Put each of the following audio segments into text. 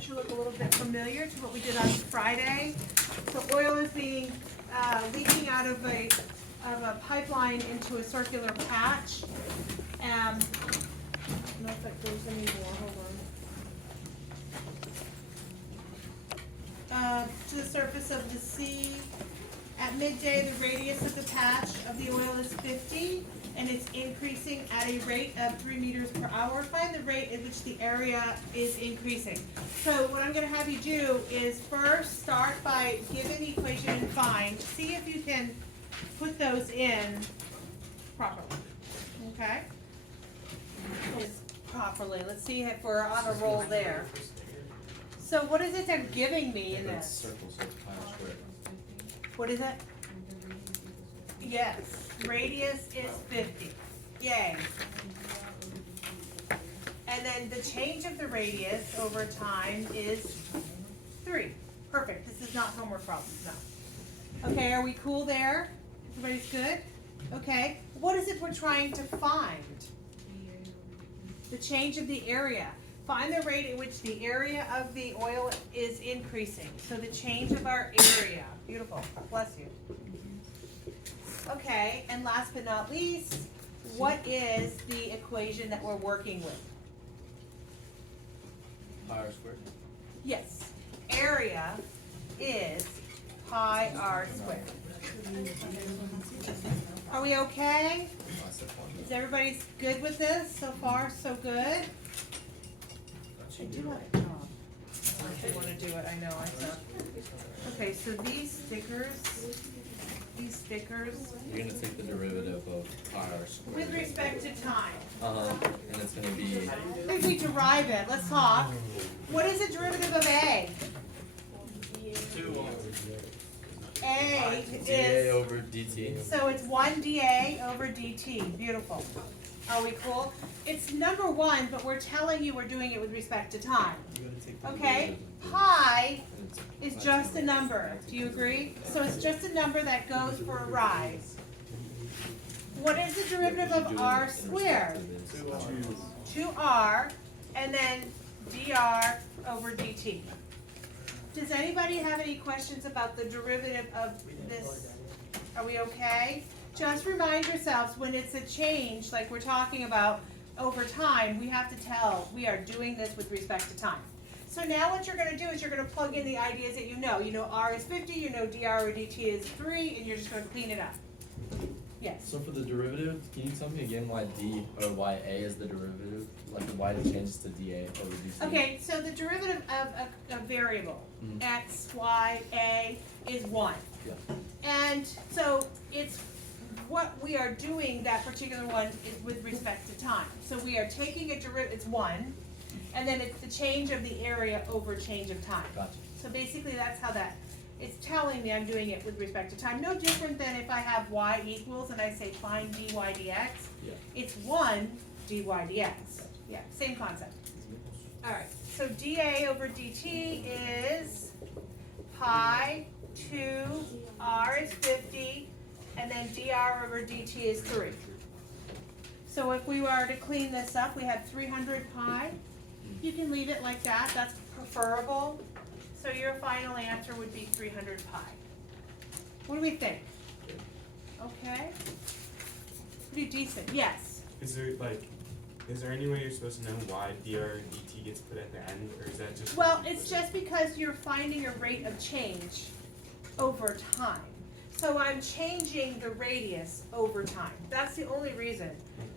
That should look a little bit familiar to what we did on Friday. So oil is being leaking out of a pipeline into a circular patch. I don't know if there's any more. Hold on. To the surface of the sea. At midday, the radius of the patch of the oil is 50, and it's increasing at a rate of 3 meters per hour. Find the rate at which the area is increasing. So what I'm going to have you do is first start by giving the equation and find. See if you can put those in properly. Okay? Properly. Let's see if we're on a roll there. So what is it they're giving me in this? Circle, so it's pi r squared. What is it? Yes, radius is 50. Yay. And then the change of the radius over time is 3. Perfect. This is not homework problems, no. Okay, are we cool there? Everybody's good? Okay. What is it we're trying to find? The change of the area. Find the rate at which the area of the oil is increasing. So the change of our area. Beautiful. Bless you. Okay, and last but not least, what is the equation that we're working with? Pi r squared. Yes. Area is pi r squared. Are we okay? Is everybody good with this? So far, so good? I do want a job. I want to do it, I know, I know. Okay, so these stickers, You're gonna take the derivative of pi r squared. with respect to time. And it's gonna be If we derive it, let's talk. What is the derivative of A? A dA is, over dt. so it's 1 dA over dt. Beautiful. Are we cool? It's number 1, but we're telling you we're doing it with respect to time. You're gonna take the Okay? derivative of Pi this. is just a number. Do you agree? So it's just a number that goes for a rise. What is the derivative of r squared? 2r, and then dr over dt. Does anybody have any questions about the derivative of this? Are we okay? Just remind yourselves, when it's a change, like we're talking about over time, we have to tell we are doing this with respect to time. So now what you're going to do is you're going to plug in the ideas that you know. You know r is 50, you know dr over dt is 3, and you're just going to clean it up. Yes? So for the derivative, can you tell me again why d or why a is the derivative? Like why it changes to dA over dt? Okay, so the derivative of a variable, x, y, a, is 1. Yeah. And so it's what we are doing, that particular one, is with respect to time. So we are taking a derivative, it's 1, and then it's the change of the area over change of time. Gotcha. So basically that's how that, it's telling me I'm doing it with respect to time. No different than if I have y equals and I say find dy dx. Yeah. It's 1 dy dx. Yeah, same concept. Alright, so dA over dt is pi 2, r is 50, and then dr over dt is 3. So if we were to clean this up, we have 300 pi. You can leave it like that, that's preferable. So your final answer would be 300 pi. What do we think? Okay? Pretty decent, yes. Is there any way you're supposed to know why dr dt gets put at the end, or is that just? Well, it's just because you're finding a rate of change over time. So I'm changing the radius over time. That's the only reason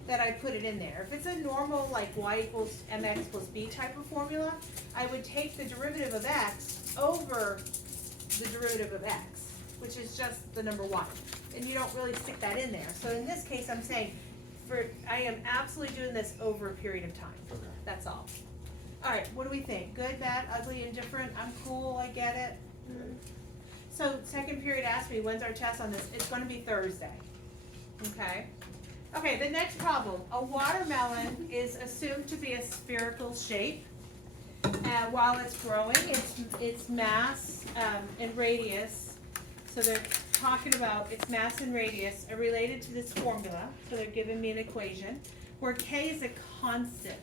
that I put it in there. If it's a normal, like y equals mx plus b type of formula, I would take the derivative of x over the derivative of x, which is just the number 1. And you don't really stick that in there. So in this case, I'm saying, I am absolutely doing this over a period of time. Okay. That's all. All right, what do we think? Good, bad, ugly, indifferent? I'm cool, I get it. So second period asked me, when's our test on this? It's going to be Thursday. Okay? Okay, the next problem. A watermelon is assumed to be a spherical shape. While it's growing, its mass and radius, so they're talking about its mass and radius are related to this formula. So they're giving me an equation where k is a constant.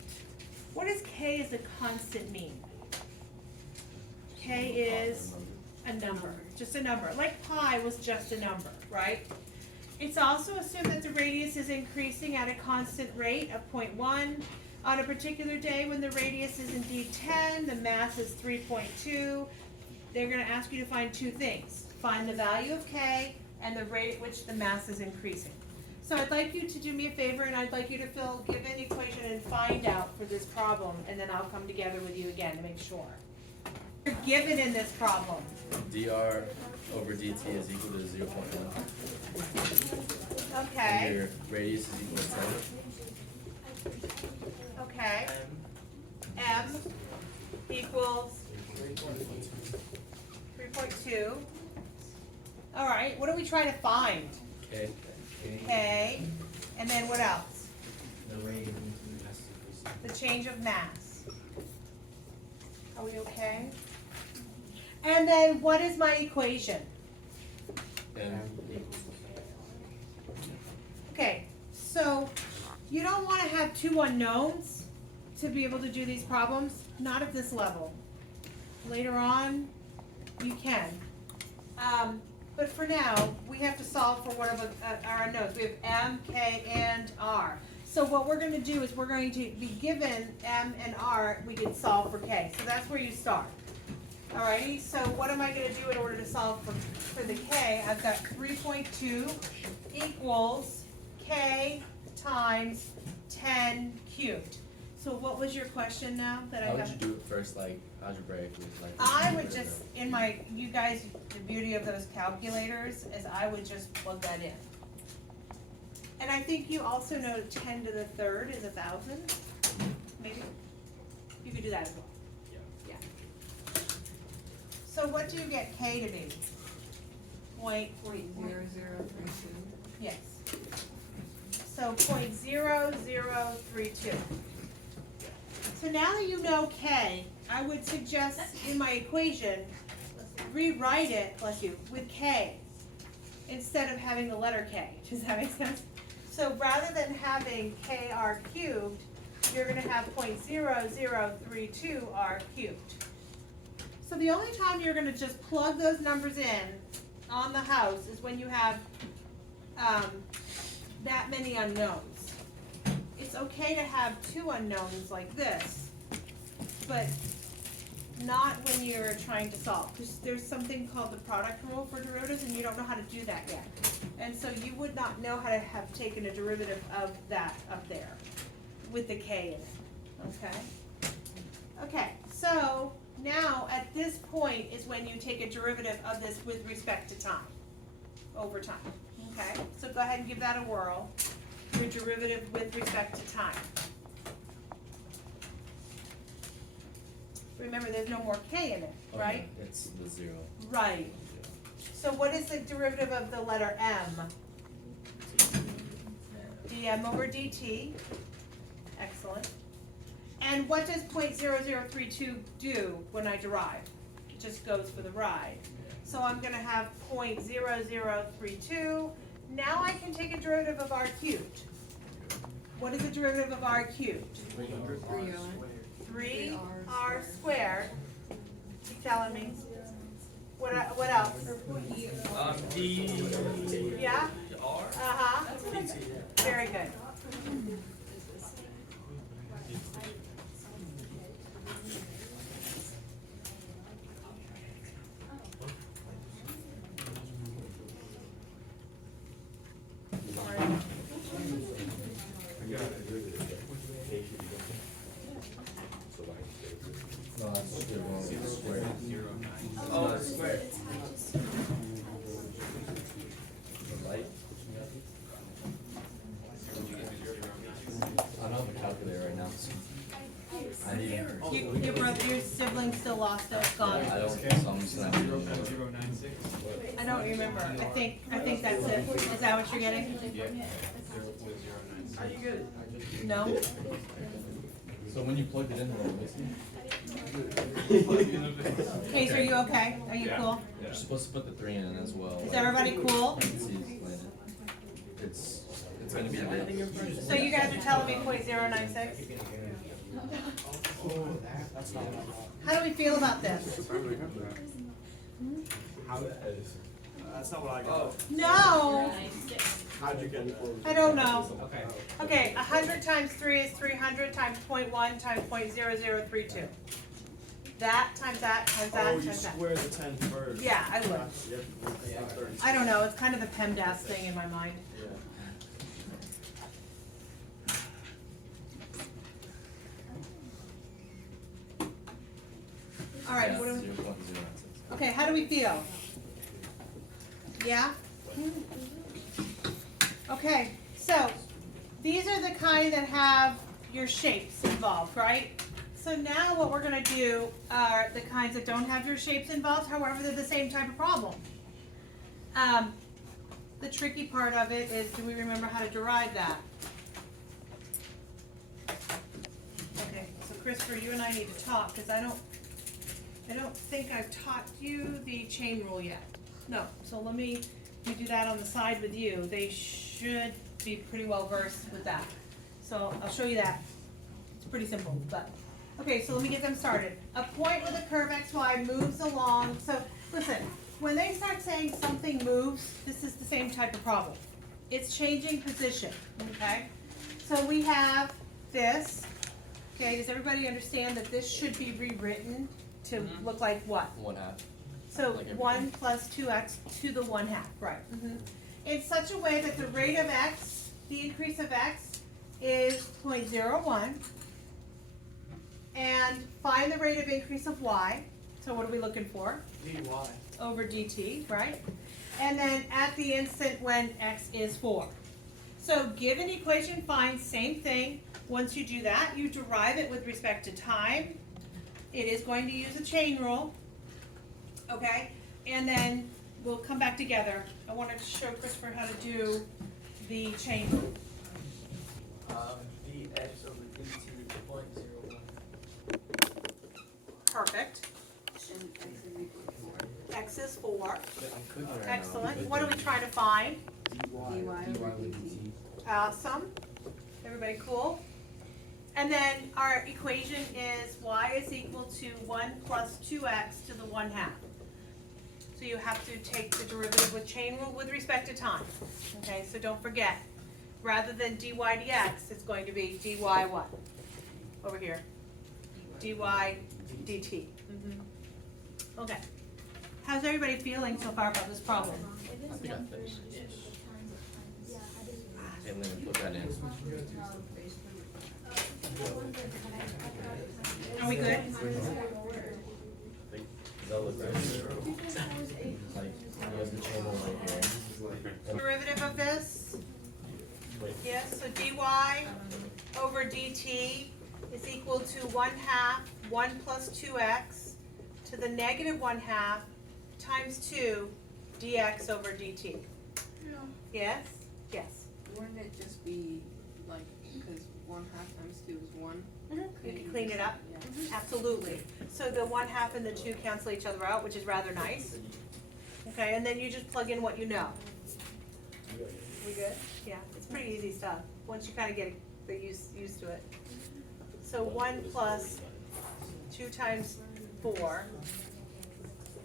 What does k as a constant mean? K is a number, just a number, like pi was just a number, right? It's also assumed that the radius is increasing at a constant rate of 0.1. On a particular day when the radius is indeed 10, the mass is 3.2. They're going to ask you to find two things. Find the value of K and the rate at which the mass is increasing. So I'd like you to do me a favor, and I'd like you to give an equation and find out for this problem, and then I'll come together with you again to make sure. You're given in this problem. dr over dt is equal to 0.1. Okay. And your radius is equal to 10. Okay. M equals 3.2. All right, what are we trying to find? Okay. K, and then what else? The rate. The change of mass. Are we okay? And then what is my equation? And Okay, so you don't want to have two unknowns to be able to do these problems, not at this level. Later on, you can. But for now, we have to solve for one of our unknowns. We have M, K, and R. So what we're going to do is we're going to be given M and R, we can solve for K. So that's where you start. Alrighty, so what am I going to do in order to solve for the K? I've got 3.2 equals K times 10 cubed. So what was your question now that I how got? would you do it first, like algebraically? Like I would just, you guys, the beauty of those calculators is I would just plug that in. And I think you also know 10 to the third is 1,000, maybe? You could do that as well. Yeah. So what do you get K to be? Point, 0.0032. yes. So 0.0032. So now that you know K, I would suggest in my equation, rewrite it, bless you, with K instead of having the letter K. Does that make sense? So rather than having KR cubed, you're going to have 0.0032R cubed. So the only time you're going to just plug those numbers in on the house is when you have that many unknowns. It's okay to have two unknowns like this, but not when you're trying to solve. There's something called the product rule for derivatives, and you don't know how to do that yet. And so you would not know how to have taken a derivative of that up there with the K in it, okay? Okay, so now at this point is when you take a derivative of this with respect to time, over time, okay? So go ahead and give that a whirl. Your derivative with respect to time. Remember, there's no more K in it, right? Okay, it's the 0. Right. So what is the derivative of the letter M? dm over dt. Excellent. And what does 0.0032 do when I derive? It just goes for the ride. So I'm going to have 0.0032. Now I can take a derivative of R cubed. What is the derivative of R cubed? 3R squared. You telling me? What else? D Yeah? R Uh-huh. Very good. No, it's square. Oh, square. The light. I don't have a calculator right now. So I need. Your sibling still lost it, gone. I don't. So I'm just gonna. 0.096. I don't remember. I think that's it. Is that what you're getting? Yeah. 0.096. Are you good? No? So when you plugged it in, what was it? Case, are you okay? Are you Yeah. cool? You're supposed to put the 3 in as well. Is everybody cool? It's gonna be a bit. So you guys are telling me 0.096? That's not How do we feel about this? That's not what I got. No, How'd you get it? I don't know. Okay. Okay, 100 times 3 is 300 times 0.1 times 0.0032. That times that times that Oh, you times that. square the 10 first. Yeah, I would. Yep. I don't know, it's kind of a PEMDAS thing in my mind. All right, what do we, 0.096. okay, how do we feel? Yeah? Okay, so these are the kind that have your shapes involved, right? So now what we're gonna do are the kinds that don't have your shapes involved, however, they're the same type of problem. The tricky part of it is, do we remember how to derive that? Okay, so Christopher, you and I need to talk, because I don't think I've taught you the chain rule yet. No, so let me do that on the side with you. They should be pretty well versed with that. So I'll show you that. It's pretty simple, but, okay, so let me get them started. A point with a curve xy moves along, so listen, when they start saying something moves, this is the same type of problem. It's changing position, okay? So we have this, okay, does everybody understand that this should be rewritten to look like what? 1/2. So Like everything. 1 plus 2x to the 1/2, right. In such a way that the rate of x, the increase of x, is 0.01. And find the rate of increase of y. So what are we looking for? dy. Over dt, right? And then at the instant when x is 4. So given equation, find same thing. Once you do that, you derive it with respect to time. It is going to use a chain rule. Okay, and then we'll come back together. I wanted to show Christopher how to do the chain rule. dx over dt 0.01. Perfect. X is 4. I'm cooking right now. Excellent. What are we trying to find? dy over dt. Awesome. Everybody cool? And then our equation is y is equal to 1 plus 2x to the 1/2. So you have to take the derivative with chain rule with respect to time. Okay, so don't forget, rather than dy dx, it's going to be dy what? Over here. dy dt. Okay. How's everybody feeling so far about this problem? I think I finished. Okay, let me put that in. Are we good? Does that look right? Like, there's the chain rule right here. Derivative of this? Wait. Yes, so dy over dt is equal to 1/2, 1 plus 2x to the negative 1/2 times 2 dx over dt. Yes? Yes. Wouldn't it just be like, because 1/2 times 2 is 1? You can clean it up? Yeah. Absolutely. So the 1/2 and the 2 cancel each other out, which is rather nice. Okay, and then you just plug in what you know. We good? Yeah, it's pretty easy stuff, once you kind of get used to it. So 1 plus 2 times 4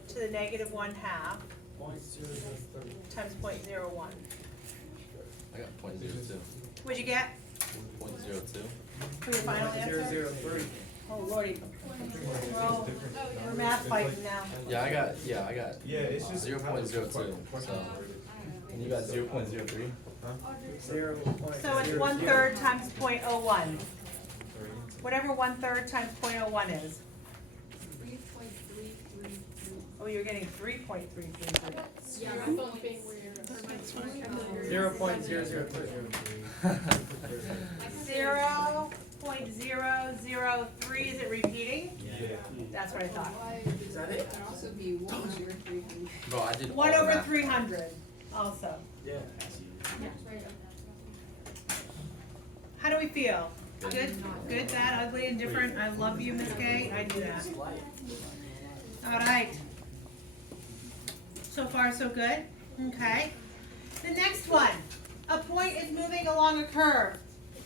to the negative 1/2 times 0.01. I got 0.02. What'd you get 0.02. for your final answer? 0.003. Oh lordy. We're math fighting now. Yeah, I got Yeah, it's just 0.02. So, and you got 0.03. So it's 1/3 times 0.01. Whatever 1/3 times 0.01 is. 3.333. Oh, you're getting 3.333. 0.0003, is it repeating? Yeah. That's what I thought. Is that it? It could also be 1 over 300. Bro, I did 1 all over that. 300 also. Yeah. How do we feel? Good, good, bad, ugly, indifferent? I love you, Miss Gay, I do that. All right. So far, so good. Okay. The next one. A point is moving along a curve.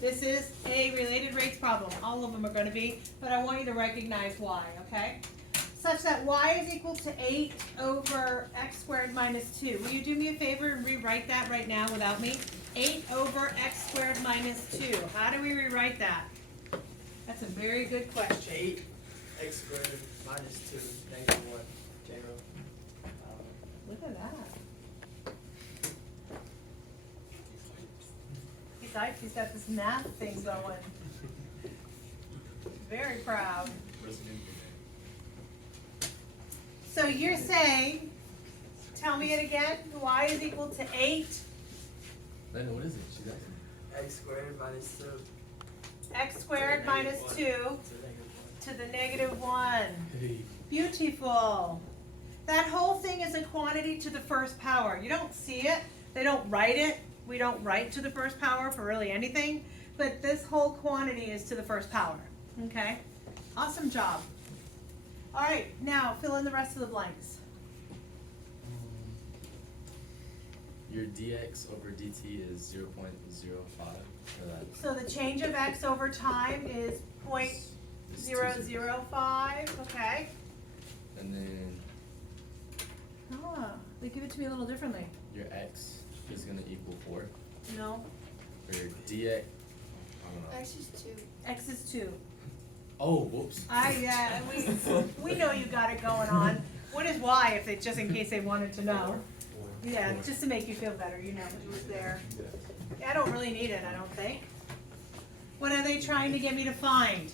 This is a related rates problem. All of them are gonna be, but I want you to recognize y, okay? Such that y is equal to 8 over x squared minus 2. Will you do me a favor and rewrite that right now without me? 8 over x squared minus 2. How do we rewrite that? That's a very good question. 8 x squared minus 2 negative 1 0. Look at that. He's got this math thing going. Very proud. So you're saying, tell me it again, y is equal to 8 Then what is it? She's asking. X squared minus 2 x squared minus 2 to negative 1. to the negative 1. Beautiful. That whole thing is a quantity to the first power. You don't see it. They don't write it. We don't write to the first power for really anything. But this whole quantity is to the first power. Okay? Awesome job. All right, now fill in the rest of the blanks. Your dx over dt is 0.05. So the change of x over time is 0.005, okay? And then Ah, they give it to me a little differently. your x is gonna equal 4. No, Or your dx, I don't know. X is 2. x is 2. Oh, whoops. We know you got it going on. What is y if they, just in case they wanted to know? Yeah, just to make you feel better, you know, it was there. I don't really need it, I don't think. What are they trying to get me to find?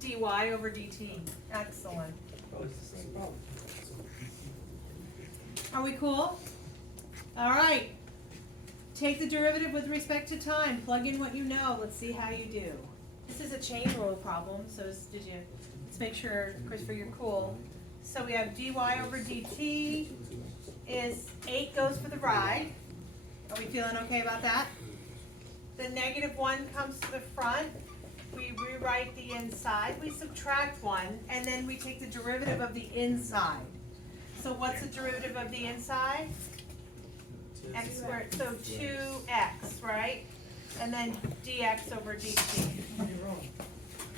dy over dt. Excellent. Are we cool? All right. Take the derivative with respect to time. Plug in what you know. Let's see how you do. This is a chain rule problem, so let's make sure, Christopher, you're cool. So we have dy over dt is 8 goes for the ride. Are we feeling okay about that? The negative 1 comes to the front. We rewrite the inside. We subtract 1, and then we take the derivative of the inside. So what's the derivative of the inside? X squared, so 2x, right? And then dx over dt.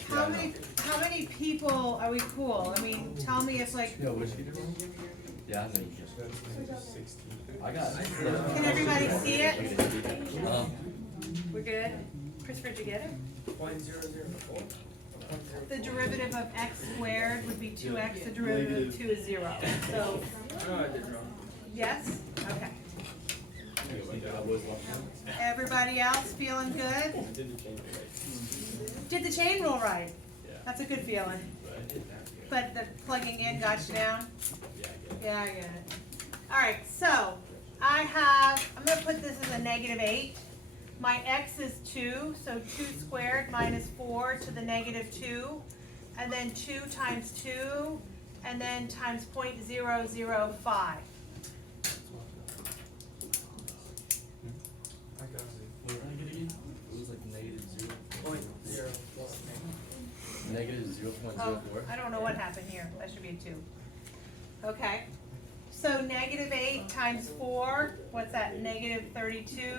How many people are we cool? I mean, tell me if like, Yo, what she do wrong? Yeah, I know you can. I got it. can everybody see it? Um, We're good? Christopher, did you get it? 0.004. The derivative of x squared would be 2x, the derivative of 2 is 0. So, No, I did wrong. yes? Okay. I was lucky. Everybody else feeling good? Did the chain rule right? That's a good feeling. But the plugging in got you down? Yeah, I get it. All right, so I'm going to put this as a negative 8. My x is 2, so 2 squared minus 4 to the negative 2. And then 2 times 2, and then times 0.005. I got it. What did I get again? It was like negative 0. 0.0 plus Negative Oh, 0.04. I don't know what happened here. That should be a 2. Okay. So negative 8 times 4, what's that? Negative 32.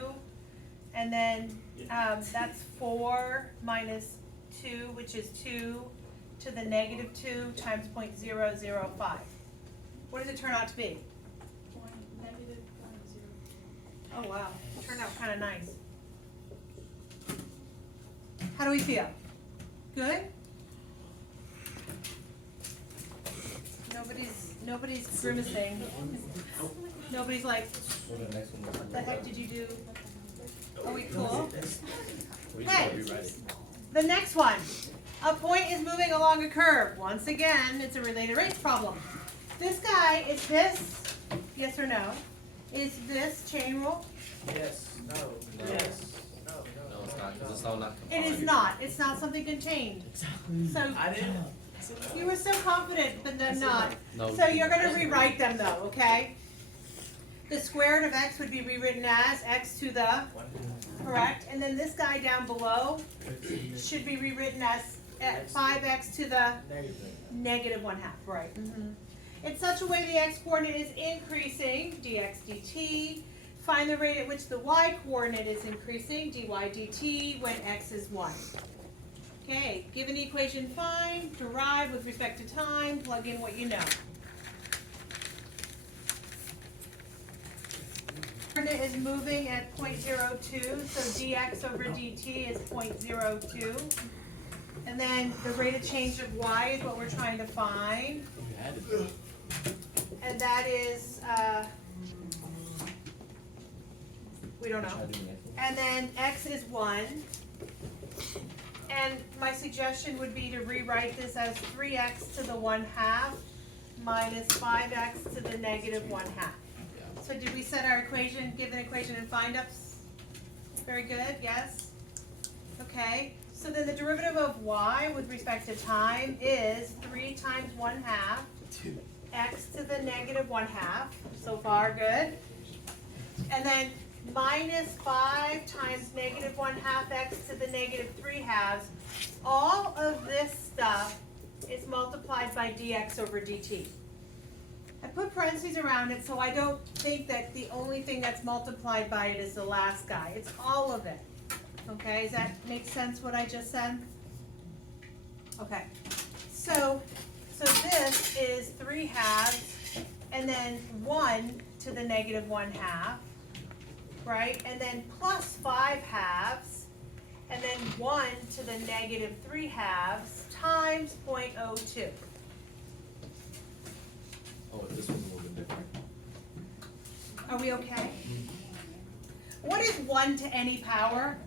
And then that's 4 minus 2, which is 2 to the negative 2 times 0.005. What does it turn out to be? Oh, wow. It turned out kind of nice. How do we feel? Good? Nobody's grimacing. Nobody's like, What the next one was? what the heck did you do? Are we cool? We Hey. just rewrite it. The next one. A point is moving along a curve. Once again, it's a related rates problem. This guy, is this, yes or no? Is this chain rule? Yes. No. No. Yes. No. No, it's not, because it's all not It combined. is not. It's not something contained. So I didn't. you were so confident, but then not. No. So you're gonna rewrite them though, okay? The square root of x would be rewritten as x to the, correct? And then this guy down below should be rewritten as 5x to the Negative. -1/2, right? In such a way the x coordinate is increasing, dx dt. find the rate at which the y coordinate is increasing, dy dt, when x is 1. Okay, given the equation, find, derive with respect to time, plug in what you know. Coordinate is moving at 0.02, so dx over dt is 0.02. And then the rate of change of y is what we're trying to find. You had it. And that is, we don't know. Try doing it. And then x is 1. And my suggestion would be to rewrite this as 3x to the 1/2 minus 5x to the negative 1/2. Yeah. So did we set our equation, give an equation and find ups? Very good, yes? Okay, so then the derivative of y with respect to time is 3 times 1/2 x to the negative 1/2. So far, good. And then minus 5 times negative 1/2 x to the negative 3/2. All of this stuff is multiplied by dx over dt. I put parentheses around it so I don't think that the only thing that's multiplied by it is the last guy. It's all of it. Okay, does that make sense what I just said? Okay, so this is 3/2 and then 1 to the negative 1/2. Right, and then plus 5/2, and then 1 to the negative 3/2 times 0.02. Oh, this one's a little bit different. Are we okay? What is 1 to any power?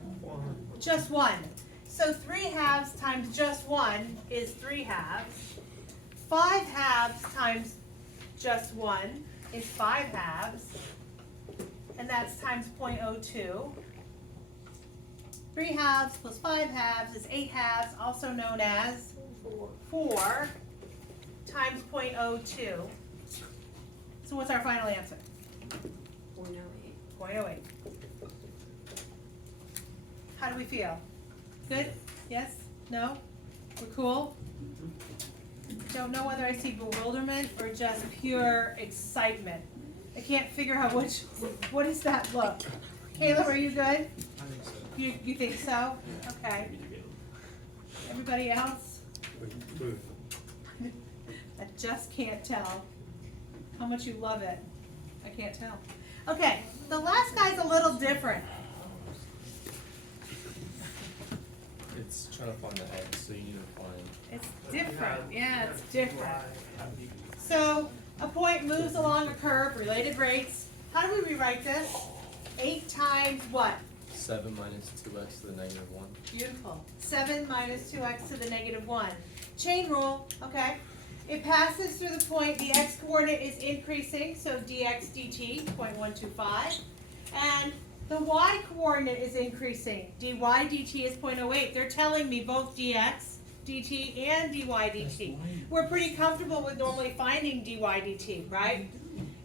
Just 1. So 3/2 times just 1 is 3/2. 5/2 times just 1 is 5/2. And that's times 0.02. 3/2 plus 5/2 is 8/2, also known as 4 times 0.02. So what's our final answer? 0.08. 0.08. How do we feel? Good? Yes? No? We're cool? Don't know whether I see bewilderment or just pure excitement. I can't figure out what does that look? Caleb, are you good? I think so. You think so? Okay. Everybody else? I just can't tell how much you love it. I can't tell. Okay, the last guy's a little different. It's trying to find the x, so you need to find. It's different. Yeah, it's different. So a point moves along a curve, related rates. How do we rewrite this? 8 times what? 7 minus 2x to the negative 1. Beautiful. 7 minus 2x to the negative 1. Chain rule, okay. It passes through the point, the x coordinate is increasing, so dx dt, 0.125. And the y coordinate is increasing, dy dt is 0.08. They're telling me both dx dt and dy dt. We're pretty comfortable with normally finding dy dt, right?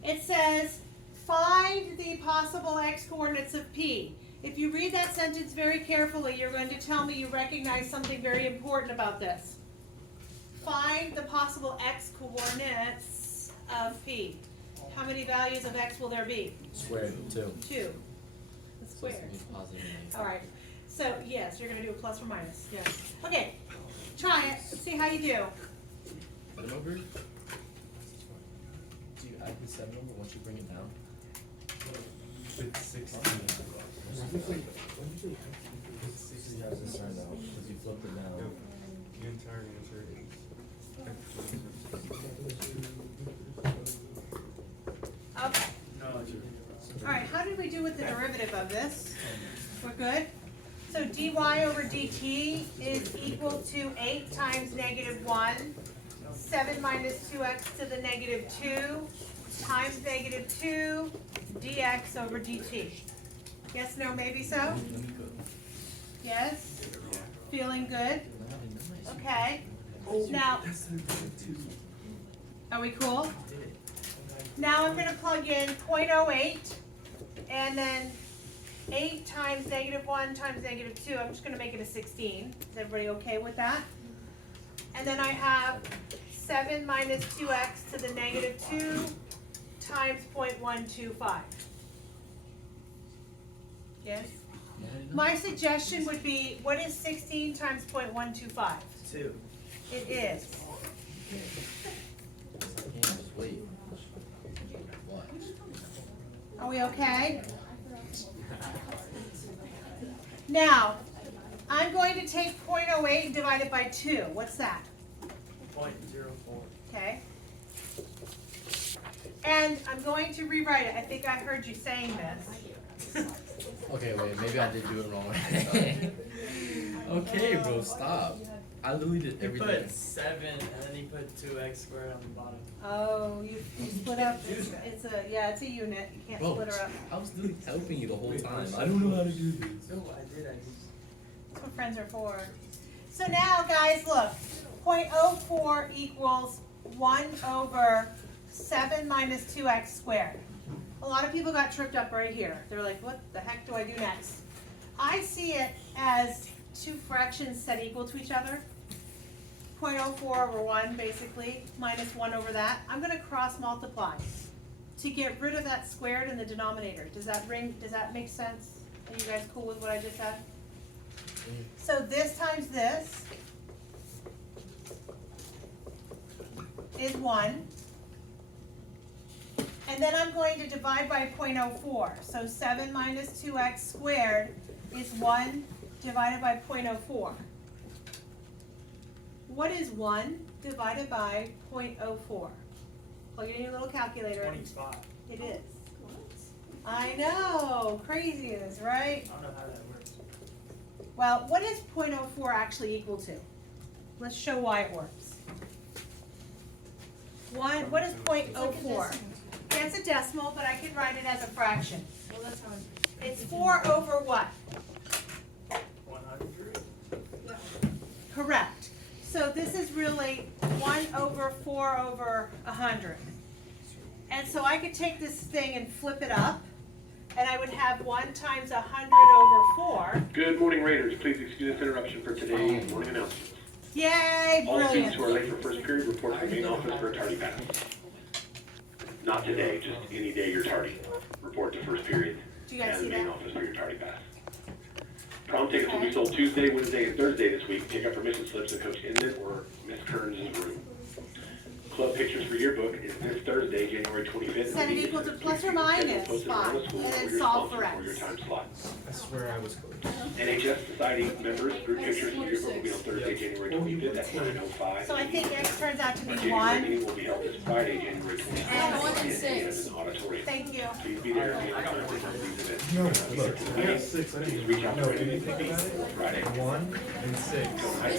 It says, find the possible x coordinates of p. If you read that sentence very carefully, you're going to tell me you recognize something very important about this. Find the possible x coordinates of p. How many values of x will there be? Squared 2. 2. The So it's square. gonna be positive and negative. All right. So yes, you're going to do a plus or minus. Yes. Okay. Try it. See how you do. Put them over. Do you add the 7 over once you bring it down? It's 16. You have to start out because you flipped it down. No, the entire answer is. Okay. No, All right. How did we do with the derivative of this? We're good. So dy over dt is equal to 8 times negative 1, 7 minus 2x to the negative 2 times negative 2 dx over dt. Yes, no, maybe so? Yes? Feeling good? Okay. Now, are we cool? Now I'm going to plug in 0.08 and then 8 times negative 1 times negative 2. I'm just going to make it a 16. Is everybody okay with that? And then I have 7 minus 2x to the negative 2 times 0.125. Yes? My suggestion would be, what is 16 times 0.125? 2. It is. I can't just wait. What? Are we okay? Now, I'm going to take 0.08 and divide it by 2. What's that? 0.04. Okay? And I'm going to rewrite it. I think I heard you saying this. Okay, wait, maybe I did do it wrong way. Okay, bro, stop. I literally did You everything. put 7 and then you put 2x squared on the bottom. Oh, you split up. It's a unit. You can't Bro, split her up. I was literally helping you the whole time. I don't know how to do this. No, I did. I just. That's what friends are for. So now, guys, look. 0.04 equals 1 over 7 minus 2x squared. A lot of people got tripped up right here. They're like, what the heck do I do next? I see it as two fractions set equal to each other. 0.04 over 1, basically, minus 1 over that. I'm going to cross multiply to get rid of that squared in the denominator. Does that make sense? Are you guys cool with what I just said? So this times this is 1. And then I'm going to divide by 0.04. So 7 minus 2x squared is 1 divided by 0.04. What is 1 divided by 0.04? Plug it in your little calculator. 25. It is. I know, crazy it is, right? I don't know how that works. Well, what is 0.04 actually equal to? Let's show why it works. What is 0.04? Yeah, it's a decimal, but I can write it as a fraction. Well, that's how It's 4 over what? 100. Correct. So this is really 1 over 4 over 100. And so I could take this thing and flip it up, and I would have 1 times 100 over 4. Good morning, Raiders. Please excuse this interruption for today's morning announcements. Yay, All students who are brilliant. late for first period report to the main office for a tardy pass. Not today, just any day you're tardy. Report to first period Do you guys and see the main that? office for your tardy pass. Prom tickets will be sold Tuesday, Wednesday, and Thursday this week. Pick up permission slips in Coach Inman or Miss Kearns' room. Club pictures for yearbook is this Thursday, January 25th. Set it equal to plus or minus 5, and then solve for For your x. time slot. I swear I was close. NHS Society members, group pictures for yearbook will be on Thursday, January 25th at 9:05. So I think x turns out to Our be January 1. meeting will be held this Friday, January 26th. And 1 and at 10 a.m. 6. in the auditorium. Thank you. Please be there and be on time for these events. No, look, I got 6. I Please didn't reach out to No, Randy did you think about it? Friday. 1 and 6.